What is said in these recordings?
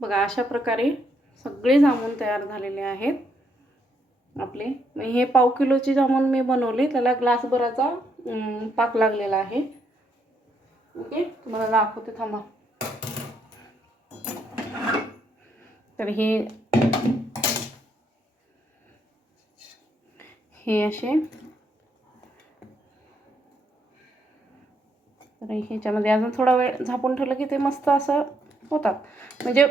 बघा अशा प्रकारे सगळे जामून तयार झालेले आहेत. आपले. मग हे पाव किलोचे जामून मी बनवले. त्याला ग्लासभराचा पाक लागलेला आहे. ओके? तुम्हाला दाखवते थांबा. तर हे हे असे. तर ह्याच्यामध्ये अजून थोडा वेळ झापून ठेवलं की ते मस्त असं होतात. म्हणजे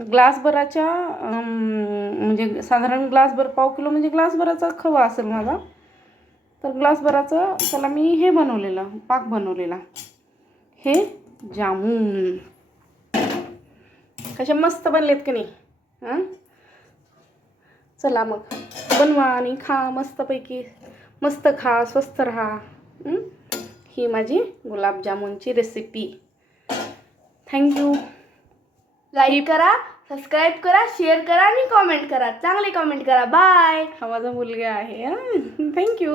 ग्लासभराच्या म्हणजे साधारण ग्लासभर पाव किलो म्हणजे ग्लासभराचा खवा असेल माझा. तर ग्लासभराचं त्याला मी हे बनवलेलं पाक बनवलेला. हे जामून. कसे मस्त बनलेत की नाही हां? चला मग बनवा आणि खा मस्तपैकी. मस्त खा स्वस्त राहा. हं? ही माझी गुलाबजामुनची रेसिपी थँक्यू लाईक करा. सबस्क्राईब करा शेअर करा आणि कॉमेंट करा. चांगले कॉमेंट करा. बाय हा माझा मुलगा आहे थँक्यू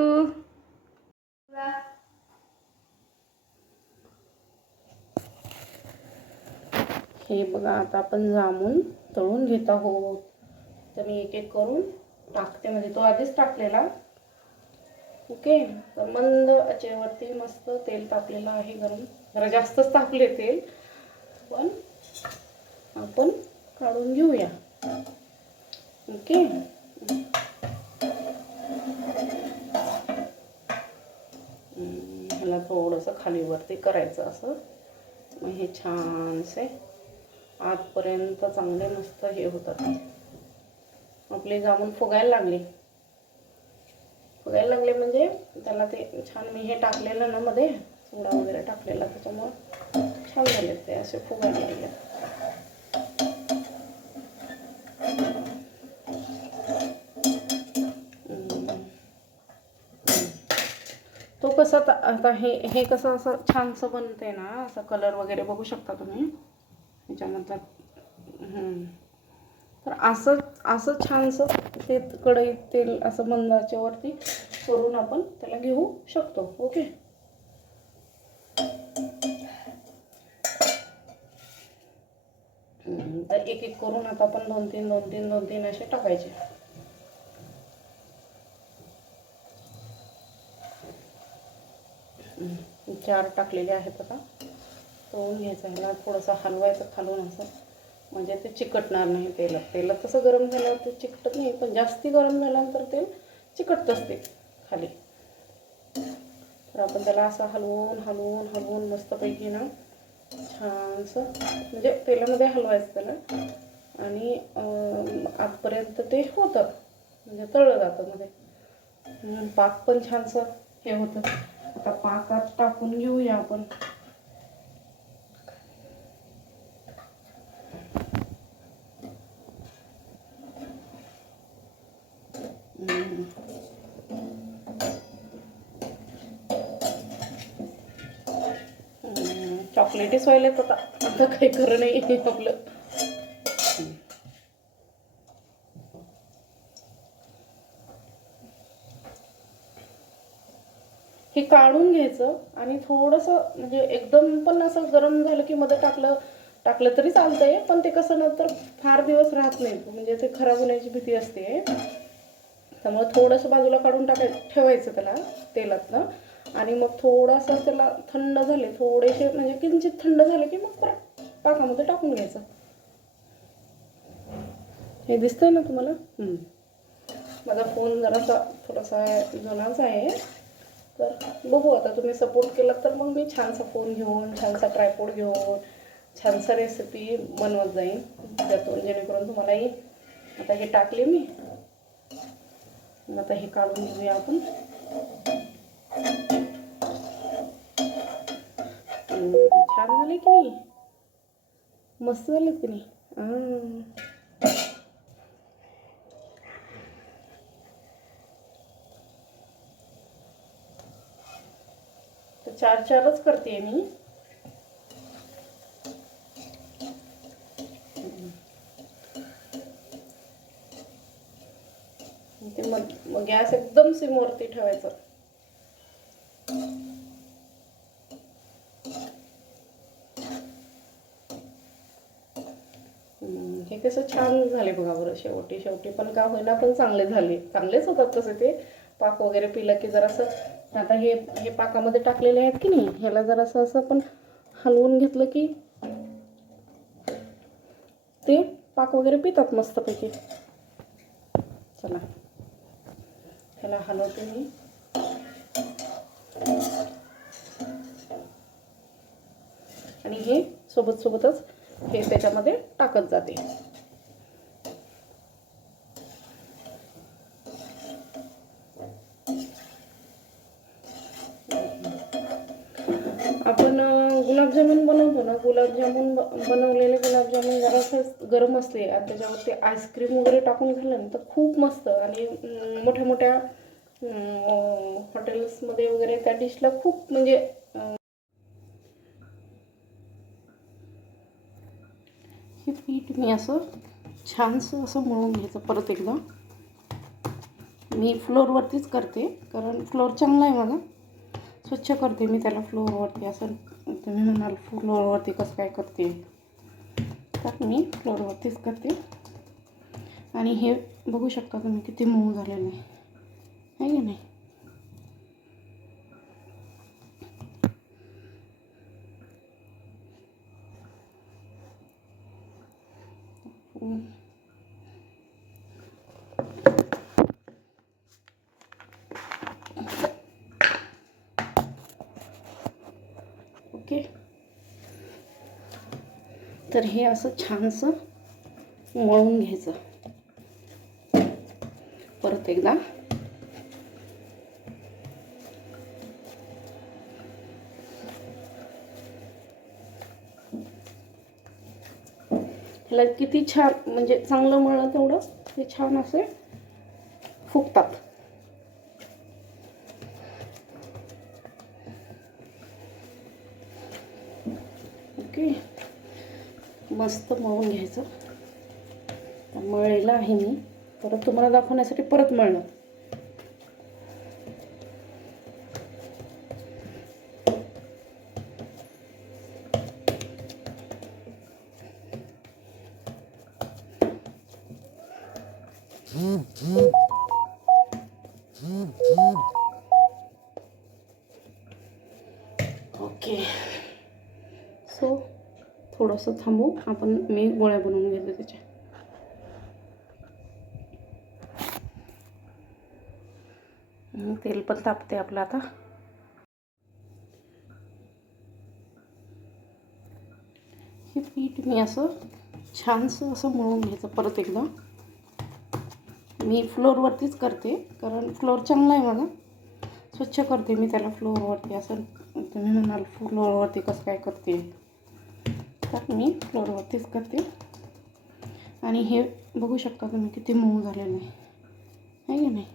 हे बघा आता आपण जामून तळून घेत आहोत. तर मी एक एक करून टाकते. म्हणजे तो आधीच टाकलेला. ओके? तर मंद याच्यावरती मस्त तेल तापलेलं आहे गरम. जरा जास्तच तापले तेल. पण आपण काढून घेऊया. ओके? ह्याला थोडंसं खालीवरती करायचं असं. मग हे छानसे आतपर्यंत चांगले मस्त हे होतात. आपले जामून फुगायला लागले. फुगायला लागले म्हणजे त्याला ते छान मी हे टाकलेलं ना मध्ये सोडा वगैरे टाकलेला त्याच्यामुळं छान झाले ते असे फुगायला लागले आता हे हे कसं असं छानसं बनते ना असं कलर वगैरे बघू शकता तुम्ही. ह्याच्यामधलं तर असं असं छानसं ते कढईत तेल असं मंदाच्यावरती करून आपण त्याला घेऊ शकतो ओके? तर एक एक करून आता आपण दोन तीन दोन तीन दोन तीन असे टाकायचे. चार टाकलेले आहेत आता. तळून घ्यायचं ह्याला थोडंसं हलवायचं खालून असं. म्हणजे ते चिकटणार नाही तेलात तेलात तसं गरम झाल्यावर ते चिकटत नाही पण जास्ती गरम झाल्यानंतर तेल चिकटत ते खाली. तर आपण त्याला असं हलवून हलवून हलवून मस्तपैकी ना छानसं म्हणजे तेलामध्ये हलवायचं त्याला. आणि आतपर्यंत ते होतं. म्हणजे तळलं जातं मध्ये. पाक पण छानसं हे होतं. आता पाकात टाकून घेऊया आपण. हम्म. हम्म, आता. आता काही खरं नाही आपलं. चाळून काढून घ्यायचं आणि थोडंसं म्हणजे एकदम पण असं गरम झालं की मध्ये टाकलं टाकलं तरी चालतंय पण ते कसं नंतर फार दिवस राहत नाही. म्हणजे ते खराब होण्याची भीती असते. त्यामुळे थोडंसं बाजूला काढून टाकाय ठेवायचं त्याला तेलातनं. आणि मग थोडासा त्याला थंड झाले थोडेसे म्हणजे किंचित थंड झाले की मग परत पाकामध्ये टाकून घ्यायचं. हे दिसतंय ना तुम्हाला? माझा फोन जरासा थोडासा जुनाच आहे. तर बघू आता तुम्ही सपोर्ट केला तर मग मी छानसा फोन घेऊन छानसा ट्रायपोड घेऊन छानसा रेसिपी बनवत जाईन. त्यातून जेणेकरून तुम्हालाही आता हे टाकले मी. आता हे काढून घेऊया आपण. छान झाले की नाही? मस्त झालेत की नाही? चार चारच करते मी. ते मग मग गॅस एकदम सिमवरती ठेवायचं. हे कसं छान झाले बघा बरं शेवटी शेवटी. पण का होईना पण चांगले झाले. चांगलेच होतात तसे ते. पाक वगैरे पिलं की जरासं आता हे हे पाकामध्ये टाकलेले आहेत की नाही ह्याला जरासं असं पण हलवून घेतलं की ते पाक वगैरे पितात मस्तपैकी. चला. ह्याला हलवते मी. आणि हे सोबत सोबतच हे त्याच्यामध्ये टाकत जाते आपण अं, गुलाबजामुन बनवतो ना गुलाबजामुन ब- बनवलेले गुलाबजामुन जरासं गरम असते आणि त्याच्यावरती आईस्क्रीम वगैरे टाकून खाल्लं ना तर खूप मस्त. आणि मोठ्या मोठ्या हॉटेल्समध्ये वगैरे त्या डिशला खूप म्हणजे हे पीठ मी असं छानसं असं मळून घ्यायचं परत एकदा. मी फ्लोअरवरतीच करते कारण फ्लोअर चांगला आहे माझा. स्वच्छ करते मी त्याला फ्लोअरवरती असं तुम्ही म्हणाल फ्लोअरवरती कसं काय करते? तर मी फ्लोअरवरतीच करते. आणि हे बघू शकता तुम्ही किती मऊ झालेलं आहे. आहे की नाही? हम्म. ओके तर हे असं छानसं मळून घ्यायचं. परत एकदा. ह्याला किती छान म्हणजे चांगलं मळलं तेवढं ते छान असे फुगतात. ओके. मस्त मळून घ्यायचं. मळलेलं आहे मी. परत तुम्हाला दाखवण्यासाठी परत मळलं ओके थोडंसं थांबू. आपण मी गोळ्या बनवून घेते त्याच्या. तेल पण तापते आपलं आता. हे पीठ मी असं छानसं असं मळून घ्यायचं परत एकदा. मी फ्लोअरवरतीच करते कारण फ्लोअर चांगला आहे माझा. स्वच्छ करते मी त्याला फ्लोअरवरती असं तुम्ही म्हणाल फ्लोअरवरती कसं काय करते? तर मी फ्लोअरवरतीच करते. आणि हे बघू शकता तुम्ही किती मऊ झालेलं आहे. आहे की नाही?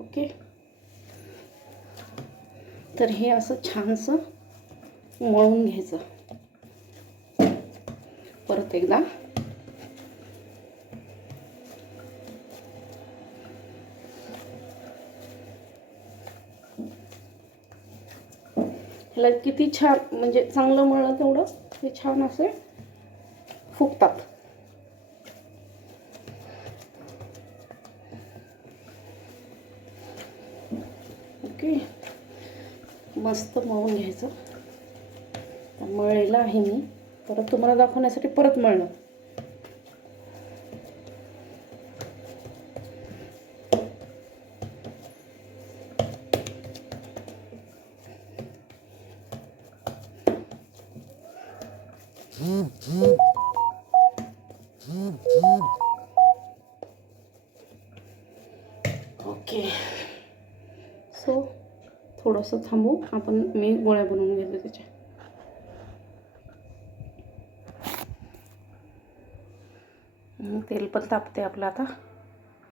ओके. तर हे असं छानसं मळून घ्यायचं. परत एकदा. ह्याला किती छान म्हणजे चांगलं मळलं तेवढं ते छान असे फुगतात ओके मस्त मळून घ्यायचं. तर मळलेलं आहे मी. परत तुम्हाला दाखवण्यासाठी परत मळलं ओके. थोडंसं थांबू. आपण मी गोळ्या बनवून घेतो त्याच्या. तेल पण तापते आपलं आता.